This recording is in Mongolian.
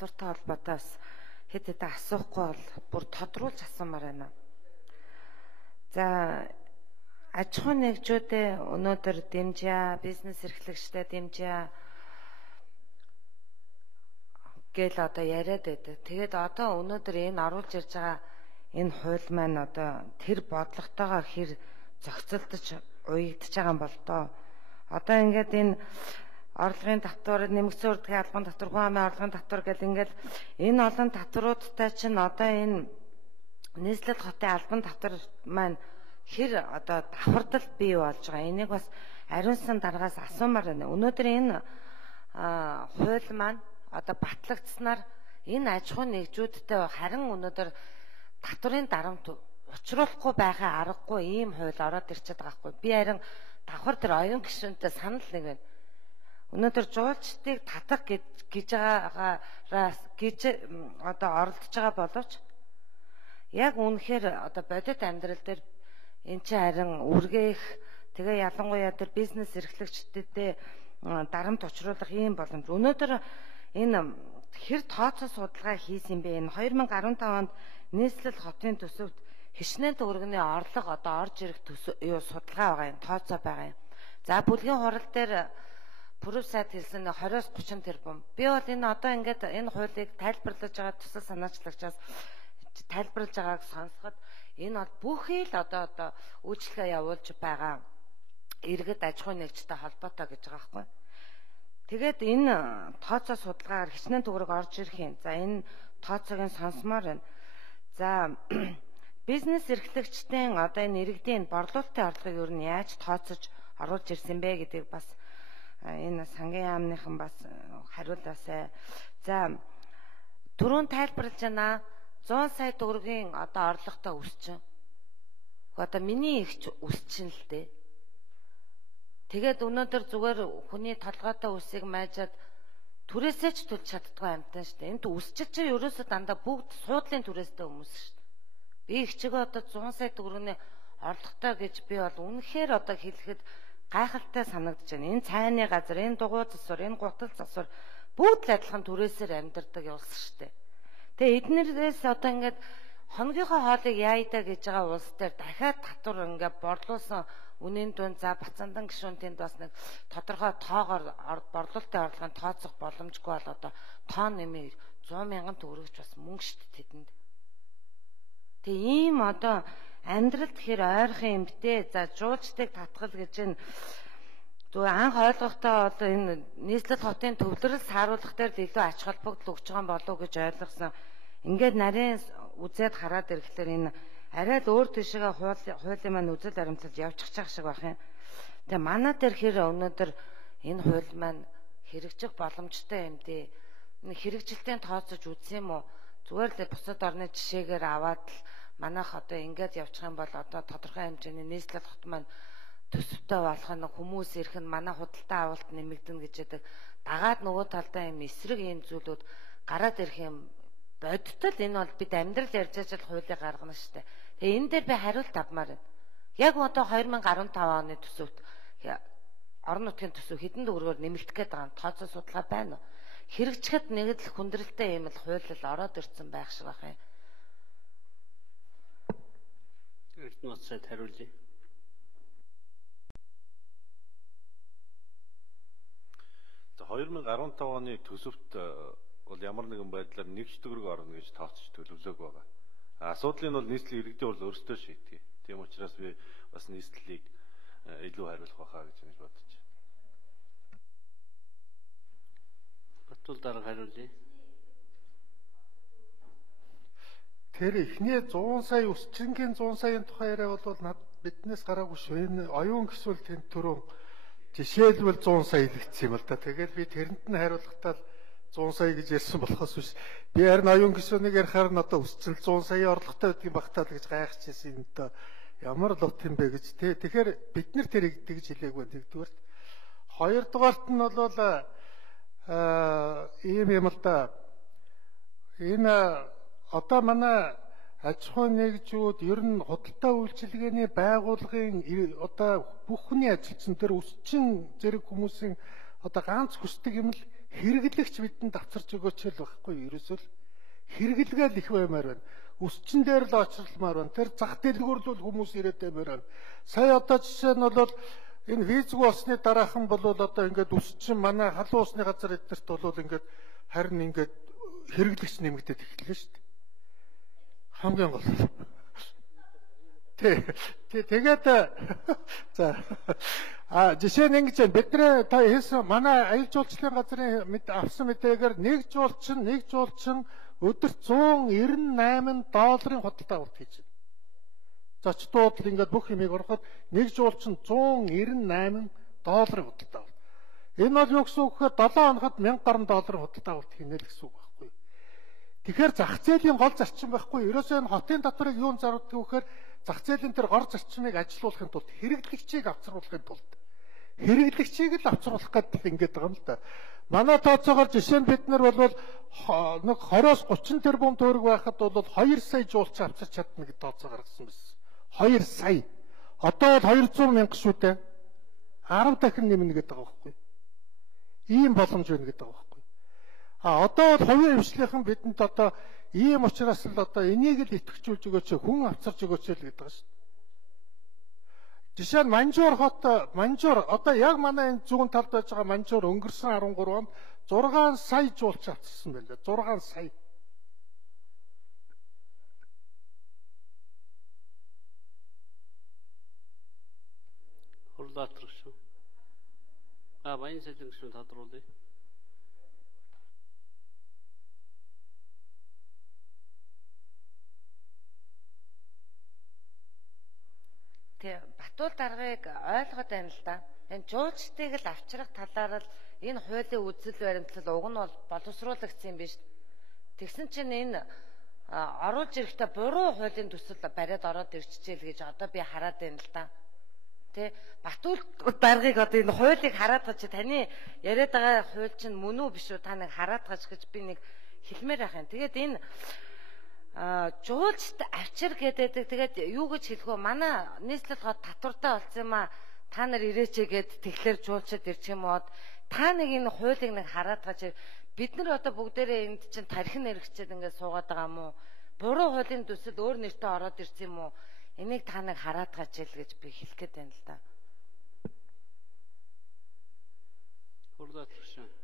татвартай холбоотой бас хэд хэдэн асуухгүй бол бүр тодруулж асуумаар байна. За аж ахуй нэгжүүдээ өнөөдөр дэмжээ, бизнес эрхлэгчтэй дэмжээ гэл одоо яриад байдаг. Тэгээд одоо өнөөдөр энэ оруулж ирж байгаа энэ хууль маань одоо тэр бодлоготойгоо хэр зохицолдож уягдж байгаа юм бол доо. Одоо ингээд энэ орлогын татвар, нэмэгдсэн урдгийн албан татвар, хүн амын орлогын татвар гэл ингээд энэ олон татваруудтай чинь одоо энэ нийслэл хотын албан татвар маань хэр одоо давхардал бий болж байгаа. Энийг бас ариунсан дараагаас асуумаар байна. Өнөөдөр энэ хууль маань одоо батлагдсанаар энэ аж ахуй нэгжүүдтэй харин өнөөдөр татварын дарамт учруулахгүй байгаа аргагүй ийм хууль ороод ирчээд байгаа хгүй. Би харин давхар тэр оюун гишүүнтэй санал нэг байна. Өнөөдөр жуулчдыг татах гэж байгаагаас одоо оролдож байгаа боловч яг үнэхээр одоо бодит амьдрал дээр энэ чинь харин үргээх тэгээ ялангуяа тэр бизнес эрхлэгчдэд дарамт учруулах ийм боломж. Өнөөдөр энэ хэр тооцоо судалгаа хийсэн бэ? Энэ 2015 онд нийслэл хотын төсөвт хичнээн төгрөгийн орлого одоо орж ирэх судалгаа байгаа юм, тооцоо байгаа юм. За бүлгийн хурал дээр пүрэв сайд хэлсэн 20-30 тэрбум. Би бол энэ одоо ингээд энэ хуулийг тайлбарлаж байгаа төсөл санаачлагчаас тайлбарлаж байгааг сонсоход энэ бол бүхий л одоо үйлчлэгээ явуулж байгаа иргэд аж ахуй нэгжтэй холбоотой гэж байгаа байхгүй. Тэгээд энэ тооцоо судалгаагаар хичнээн төгрөг орж ирэх юм. За энэ тооцоог сонсомоор байна. За бизнес эрхлэгчдийн одоо энэ иргэдийн борлуулалтын орлогыг юу нь яаж тооцож оруулж ирсэн бэ гэдгийг бас энэ сангийн яамныхан бас хариулаасай. За түрүүн тайлбарлаж байна. 100 сая төгрөгийн одоо орлоготой өсчин. Одоо миний ихч өсчин л дээ. Тэгээд өнөөдөр зүгээр хүний толгойтой үсийг майжаад түрээсээ ч төлж чаддгүй амтан шүү дээ. Энд үсчил чинь ерөөсөө дандаа бүгд суудлын түрээстэй хүмүүс шүү дээ. Би ихчгээ одоо 100 сая төгрөгийн орлоготой гэж би бол үнэхээр одоо хэлэхэд гайхалтай санагдаж байна. Энэ цайны газар, энэ дугуй засвар, энэ гутал засвар бүгд л адилхан түрээсээр амьдардаг улс шүү дээ. Тэгээ эднэрээс одоо ингээд хоногийнхоо хоолыг яайдаа гэж байгаа улс дээр дахиад татвар ингээд борлуулсан үнийн дунд за Бацандан гишүүнтэнд бас нэг тодорхой тоогоор борлуулалтын орлогын тооцох боломжгүй бол одоо тоо нэмээ 100 мянган төгрөгч бас мөнгө шүү дээ тэдэнд. Тэгээ ийм одоо амьдралд хэр ойрхон юм бтэ. За жуулчдыг татгал гэж энэ зөв анх ойлгохтой бол энэ нийслэл хотын төвлөрөл сааруулах дээр илүү ач холбогдол өгч байгаа болов уу гэж ойлгосон. Ингээд нарийн үзээд хараад ирэхлээр энэ арай л өөр тийшээ хуулийн маань үзэл баримтлалд явчих чах шиг байх юм. Тэгээ манай дээр хэр өнөөдөр энэ хууль маань хэрэгжих боломжтой юм дээ. Энэ хэрэгжилтийн тооцож үзсэн юм уу? Зүгээр л бусад орны жишээгээр аваад л манайх одоо ингээд явчих юм бол одоо тодорхой хэмжээний нийслэл хот маань төсөвтэй болох нь хүмүүс ирэх нь манай худалдаа авалт нэмэгдэнэ гэж яддаг. Дагаад нөгөө талдаа юм эсрэг ийм зүйлүүд гараад ирэх юм бодтол энэ бол бид амьдрал ярьж ажил хуулийг гаргана штэ. Тэгээ энэ дээр би хариулт авмаар байна. Яг одоо 2015 оны төсөвт орон нутгийн төсөв хэдэн төгрөгөөр нэмэгдэх гээд байгаа тооцоо судалгаа байна уу? Хэрэгжихэд нэг л хүндрэлтэй юм л хууль ороод ирсэн байх шиг байна. Эрдэнэт сайд хариулъя. За 2015 оны төсөвт бол ямар нэгэн байдлаар нэгж төгрөг орно гэж тооцож төлөвлөөг байгаа. Асуудлыг бол нийслэлийн иргэдийн бол өөрсдөө шийддэг. Тийм учраас би бас нийслэлийг илүү хариулах байхаа гэж бодож байна. Батул дарга хариулъя. Тэр ихний 100 сая өсчингийн 100 саяын тухай яриа бол над биднээс гараагүй шүү. Энэ оюун гисвэл тэнд түрүүн жишээлбэл 100 сая хэлэгдсэн юм л да. Тэгээд би тэрэнд нь хариулахдаа 100 сая гэж ярьсан болохоос биш. Би харин оюун гисвэнийг ярихаар нь одоо өсчил 100 сая орлоготой гэдэг юм багтаа л гэж гайхажсэн юм да. Ямар лут юм бэ гэж тий. Тэгэхээр бид нар тэрийг тэгж хэлээгүй нэгдүгээрт. Хоёрдугаарт нь бол ийм юм л да. Энэ одоо манай аж ахуй нэгжүүд ер нь худалдаа үйлчилгээний байгууллагын одоо бүх хүний ажилчин тэр өсчин зэрэг хүмүүсийн одоо ганц хүсдэг юм л хэрэглэгч бидэнд авчирч өгөөч л байхгүй ерөөсөө хэрэглэгээл их баймаар байна. Өсчин дээр л очролмоор байна. Тэр зах дэлгүүр л хүмүүс ирээд баймаар байна. Сая одоо жишээ нь бол энэ визгүй болсны дараахан бол одоо ингээд өсчин манай халуун усны газар эднэрт бол ингээд харин ингээд хэрэглэгч нэмэгдээд эхэллээ шүү дээ. Хамгийн гол. Тэгээд за жишээ нь ингэж байна. Бид нэ та хэлсэн манай аялал жуулчлалын газрын авсан мэдээгээр нэг жуулчин өдөрт $198 худалдаа авалт хийж байна. Зочдууд л ингээд бүх юмыг ороход нэг жуулчин $198 худалдаа авалт. Энэ бол юу гэсэн үг вэ? 7 хоногт $1000 худалдаа авалт хийнэ л гэсэн үг байхгүй. Тэгэхээр зах зээлийн гол зарчим байхгүй. Ерөөсөө энэ хотын доторыг юун зардаг вэхээр зах зээлийн тэр гол зарчмыг ажилуулахын тулд хэрэглэгчийг авчруулахын тулд хэрэглэгчийг л авчруулах гэдэг ингээд байгаа юм л да. Манай тооцоогоор жишээ нь бид нар бол нэг 20-30 тэрбум төгрөг байхад бол 2 сая жуулч авчирч чадна гэж тооцоо гаргасан байсан. 2 сая. Одоо бол 200 мянга шүү дээ. 10 дахин нэмнэ гэдэг байгаа байхгүй. Ийм боломж байна гэдэг байгаа байхгүй. Одоо бол хувийн хвшлийнхэн бидэнд одоо ийм учраас л одоо энийг л итгэжүүлж өгөөч, хүн авчирч өгөөч л гэдэг байгаа шүү. Жишээ нь Манжуур одоо яг манай энэ зүүн талд байж байгаа Манжуур өнгөрсөн 13 онд 6 сая жуулч авчирсан байлаа. 6 сая. Хурлаатрах шүү. Баян сайдын гишүүн тодруулъя. Тэ Батуул даргыг ойлгоод байна л да. Энэ жуулчдыг л авчрах талаар л энэ хуулийн үзэл баримтлал уг нь бол боловсруулагдсан юм биш. Тэгсэн чинь энэ оруулж ирэхдээ буруу хуулийн төсөл бариад ороод ирчихжээ л гэж одоо би хараад байна л да. Тэ Батуул даргыг одоо энэ хуулийг хараад гаж таны яриад байгаа хууль чинь мөн үү биш үү та нэг хараад гаж гэж би нэг хэлмээр байх юм. Тэгээд энэ жуулчд авчир гэдэг тэгээд юу гэж хэлэх вэ? Манай нийслэл хот татвартай болсон юм а. Та нар ирээч гэд тэгэхээр жуулчд ирчих юм уу? Та нэг энэ хуулийг нэг хараад гаж бид нар одоо бүгдээрээ энд чинь тархин нэрэгчээд ингээд суугаад байгаа юм уу? Буруу хуулийн төсөл өөр нэртэй ороод ирсэн юм уу? Энийг та нэг хараад гаж л гэж би хэлэх гээд байна л да. Хурлаатрах шүү.